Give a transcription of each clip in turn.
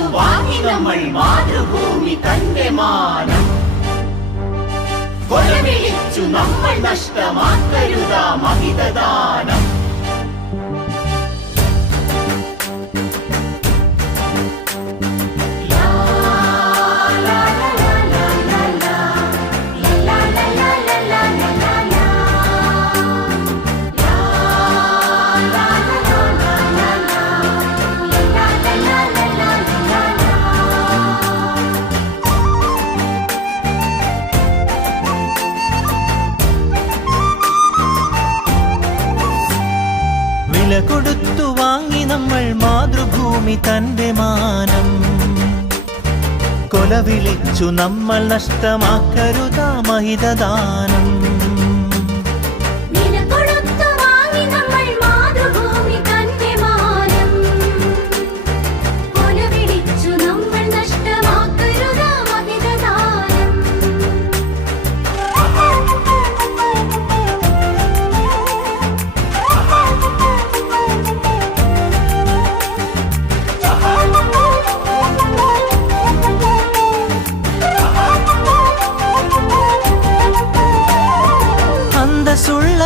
കൊടുത്തു വാങ്ങി നമ്മൾ മാതൃഭൂമി തന്റെ മാനം. കൊലവിളിച്ചു നമ്മൾ നഷ്ടമാക്കരുതാ മഹിതദാനം. കൊടുത്തു വാങ്ങി നമ്മൾ മാതൃഭൂമി തന്റെ മാനം. കൊലവിളിച്ചു നമ്മൾ നഷ്ടമാക്കരുതാ മഹിതദാനം.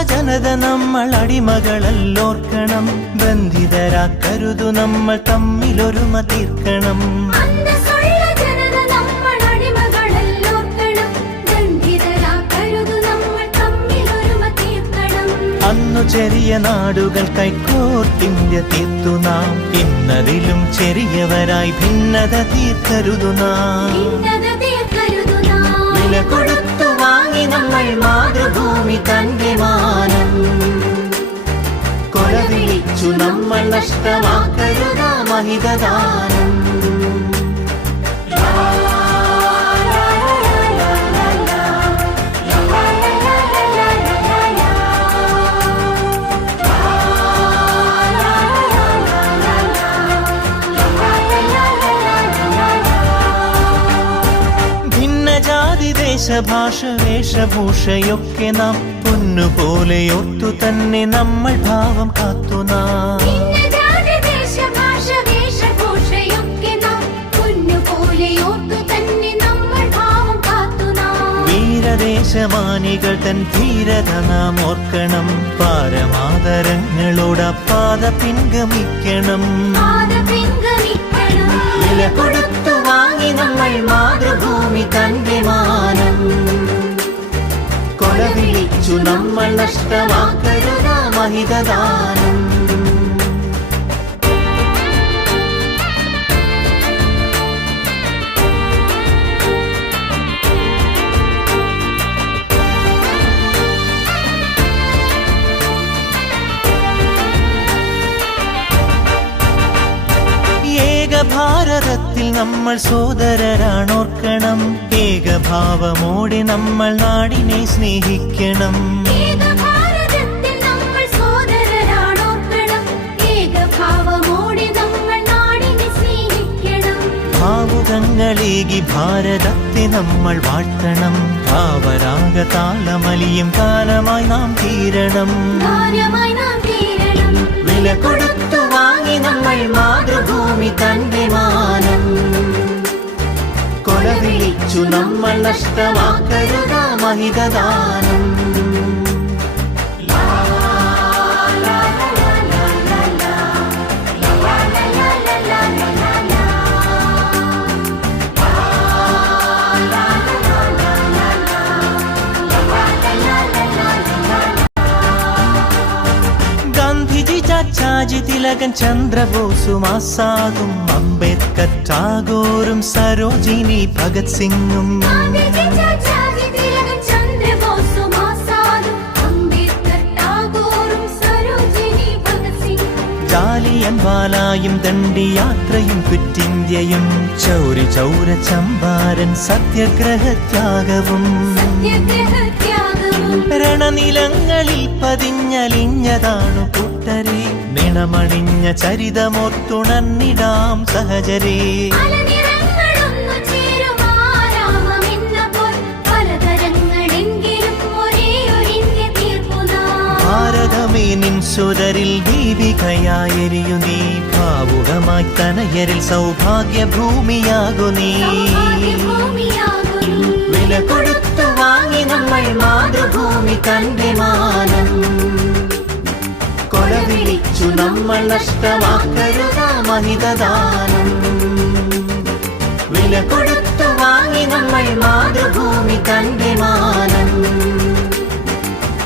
ജനത നമ്മൾ അടിമകളല്ലോർക്കണം. ബന്ധിതരാക്കരുതു നമ്മൾ തമ്മിലൊരുമ തീർക്കണം. അന്നു ചെറിയ നാടുകൾ കൈക്കോർത്തിന്ത്യ തീർത്തു നാം. ഇന്നതിലും ചെറിയവരായി ഭിന്നത തീർക്കരുതു നാം. വില കൊടുത്തു വാങ്ങി നമ്മൾ മാതൃഭൂമി തന്റെ മാനം. കൊലവിളിച്ചു നമ്മൾ നഷ്ടമാക്കരുതാ മഹിതദാനം. ദേശഭാഷ വേഷഭൂഷയൊക്കെ നാം പൊന്നുപോലെ ഓർത്തു തന്നെ നമ്മൾ ഭാവം കാത്തു നാം. വീരദേശമാനികൾ തൻ ധീരത നാം ഓർക്കണം. പാരമാദരങ്ങളോട് പാത പിൻഗമിക്കണം. വില കൊടുത്തു വാങ്ങി നമ്മൾ മാതൃഭൂമി തന്റെ മാനം. കൊലവിളിച്ചു നമ്മൾ നഷ്ടമാക്കരുതാ മഹിതദാനം. ഭാരതത്തിൽ നമ്മൾ സോദരരാണോർക്കണം. ഏകഭാവമോടെ നമ്മൾ നാടിനെ സ്നേഹിക്കണം. ഭാവുകങ്ങളേകി ഭാരതത്തെ നമ്മൾ വാഴ്ത്തണം. ഭാവരാഗ താളമലിയും കാലമായി നാം തീരണം. വില കൊടുത്തു വാങ്ങി നമ്മൾ മാതൃഭൂമി തന്റെ മാനം. കൊലവിളിച്ചു നമ്മൾ നഷ്ടമാക്കരുതാ മഹിതദാനം. ചാച്ചാജി തിലകൻ ചന്ദ്രബോസും ആസാദും അംബേദ്കർ ടാഗോറും സരോജിനി ഭഗത് സിംഗും ജാലിയൻവാലായും ദണ്ഡിയാത്രയും ക്വിറ്റിന്ത്യയും ചൗരി ചൗര ചമ്പാരൻ സത്യാഗ്രഹത്യാഗവും രണനിലങ്ങളിൽ പതിഞ്ഞലിഞ്ഞതാണു കൂട്ടരെ. നിണമണിഞ്ഞ ചരിതമോർത്തുണർന്നിടാം സഹചരേ. ഭാരതമേ നിൻ സുതരിൽ ദീപികയായെരിയു നീ ഭാവുകമായി കനയരിൽ സൗഭാഗ്യഭൂമിയാകു നീ വില കൊടുത്തു വാങ്ങി നമ്മൾ മാതൃഭൂമി തന്റെ മാനം കൊല വിളിച്ചു നമ്മൾ നഷ്ടമാക്കരുത മഹിതദാനം വില കൊടുത്തു വാങ്ങി നമ്മൾ മാതൃഭൂമി തന്റെ മാനം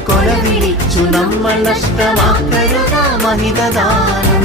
കൊല വിളിച്ചു നമ്മൾ നഷ്ടമാക്കരുത മഹിതദാനം